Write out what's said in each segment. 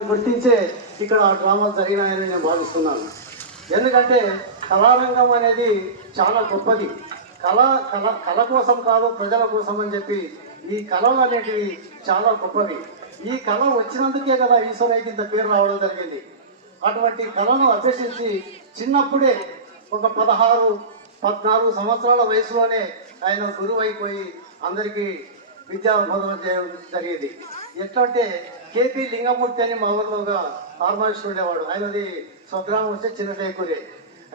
గుర్తించే ఇక్కడ డ్రామాలు జరిగినాయని నేను భావిస్తున్నాను. ఎందుకంటే కళారంగం అనేది చాలా గొప్పది. కళ కళ కళ కోసం కాదు, ప్రజల కోసం అని చెప్పి ఈ కళలు అనేటివి చాలా గొప్పవి. ఈ కళ వచ్చినందుకే కదా ఈశ్వరయ్యకి ఇంత పేరు రావడం జరిగింది. అటువంటి కళను అభ్యసించి చిన్నప్పుడే ఒక 16-14 సంవత్సరాల వయసులోనే ఆయన గురువు అయిపోయి అందరికీ విద్యా బోధన చేయడం జరిగేది. ఎట్లా అంటే కేపీ లింగమూర్తి అని మా ఊర్లోగా హార్మోనిస్ట్ ఉండేవాడు. ఆయనది స్వగ్రామం వచ్చే చిన్నటేకూరే.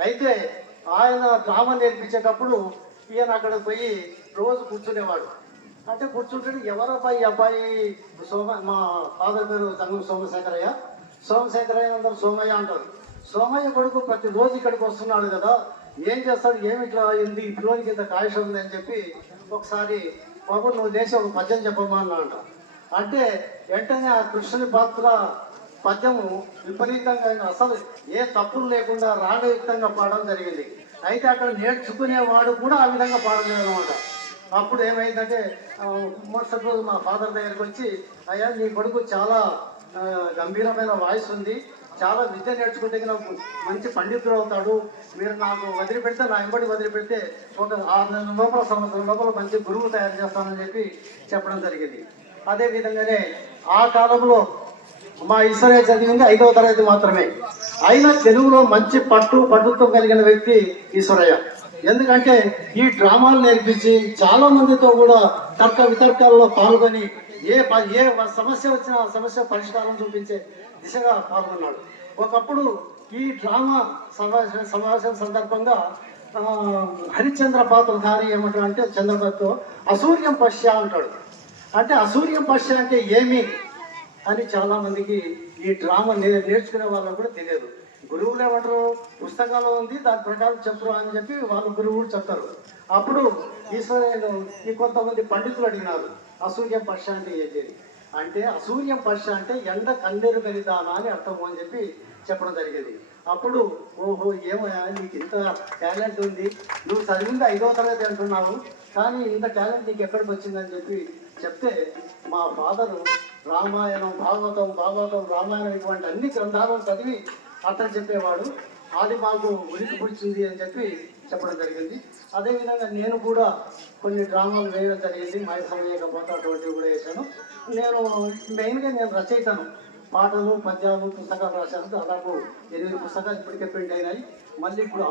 అయితే ఆయన డ్రామా నేర్పించేటప్పుడు ఈయన అక్కడ పోయి రోజు కూర్చునేవాడు. అంటే కూర్చుంటే ఎవరబ్బాయి ఈ అబ్బాయి మా ఫాదర్ పేరు తంగం సోమశేఖరయ్య అందరూ సోమయ్య అంటారు. సోమయ్య కొడుకు ప్రతిరోజు ఇక్కడికి వస్తున్నాడు కదా, ఏం చేస్తాడు, ఏమి ఇట్లా ఇంది ఈ పిల్లోనికి ఇంత కాయష ఉంది అని చెప్పి ఒకసారి బాబు నువ్వు చేసి ఒక పద్యం చెప్పమ్మా అన్నాడు. అంటే వెంటనే ఆ కృష్ణుని పాత్ర పద్యము విపరీతంగా అసలు ఏ తప్పులు లేకుండా రాగయుక్తంగా పాడడం జరిగింది. అయితే అక్కడ నేర్చుకునేవాడు కూడా ఆ విధంగా పాడలేదు అనమాట. అప్పుడు ఏమైందంటే మరుసటి రోజు మా ఫాదర్ దగ్గరికి వచ్చి, అయ్యా నీ కొడుకు చాలా గంభీరమైన వాయిస్ ఉంది, చాలా విద్య నేర్చుకుంటే నాకు మంచి పండితుడు అవుతాడు, మీరు నాకు వదిలిపెడితే నా వెంబడి వదిలిపెడితే ఒక 6 నెలల లోపల సంవత్సరం లోపల మంచి గురువు తయారు చేస్తానని చెప్పి చెప్పడం జరిగింది. అదేవిధంగానే ఆ కాలంలో మా ఈశ్వరయ్య చదివింది 5వ తరగతి మాత్రమే. అయినా తెలుగులో మంచి పట్టుతో కలిగిన వ్యక్తి ఈశ్వరయ్య. ఎందుకంటే ఈ డ్రామాలు నేర్పించి చాలా మందితో కూడా తర్క వితర్కాలలో పాల్గొని ఏ సమస్య వచ్చినా ఆ సమస్య పరిష్కారం చూపించే దిశగా పాల్గొన్నాడు. ఒకప్పుడు ఈ డ్రామా సమావేశం సందర్భంగా హరిశ్చంద్ర పాత్రధారి ఏమంటాడు అంటే చంద్రబాబుతో అసూర్యం పశ్య అంటాడు. అంటే అసూర్యం పశ్య అంటే ఏమి అని చాలా మందికి ఈ డ్రామా నేర్చుకునే వాళ్ళకు కూడా తెలియదు. గురువులు ఏమంటారు, పుస్తకాల్లో ఉంది దాని ప్రకారం చెప్పరు అని చెప్పి వాళ్ళు గురువులు చెప్తారు. అప్పుడు ఈశ్వరయ్యను ఈ కొంతమంది పండితులు అడిగినారు, అసూర్యం పశ్య అంటే ఏంటి అంటే అసూర్యం పశ్య అంటే ఎండ కన్నీరు గలిదానా అని అర్థము అని చెప్పి చెప్పడం జరిగేది. అప్పుడు ఓహో ఏమయ్యా నీకు ఇంత టాలెంట్ ఉంది, నువ్వు చదివింది 5వ తరగతి అంటున్నావు, కానీ ఇంత టాలెంట్ నీకు ఎక్కడికి వచ్చిందని చెప్పి చెప్తే మా ఫాదరు రామాయణం భాగవతం రామాయణం ఇటువంటి అన్ని గ్రంథాలను చదివి అర్థం చెప్పేవాడు. అది మాకు ఉనికి పుడిచింది అని చెప్పి చెప్పడం జరిగింది. అదేవిధంగా నేను కూడా కొన్ని డ్రామాలు వేయడం జరిగింది. మైసమయ్యకపోతే అటువంటివి కూడా వేశాను. నేను మెయిన్గా రచయితను. పాటలు పద్యాలు పుస్తకాలు రాశాను. దాదాపు 8 పుస్తకాలు ఇప్పటికే ప్రింట్ అయినాయి. మళ్ళీ ఇప్పుడు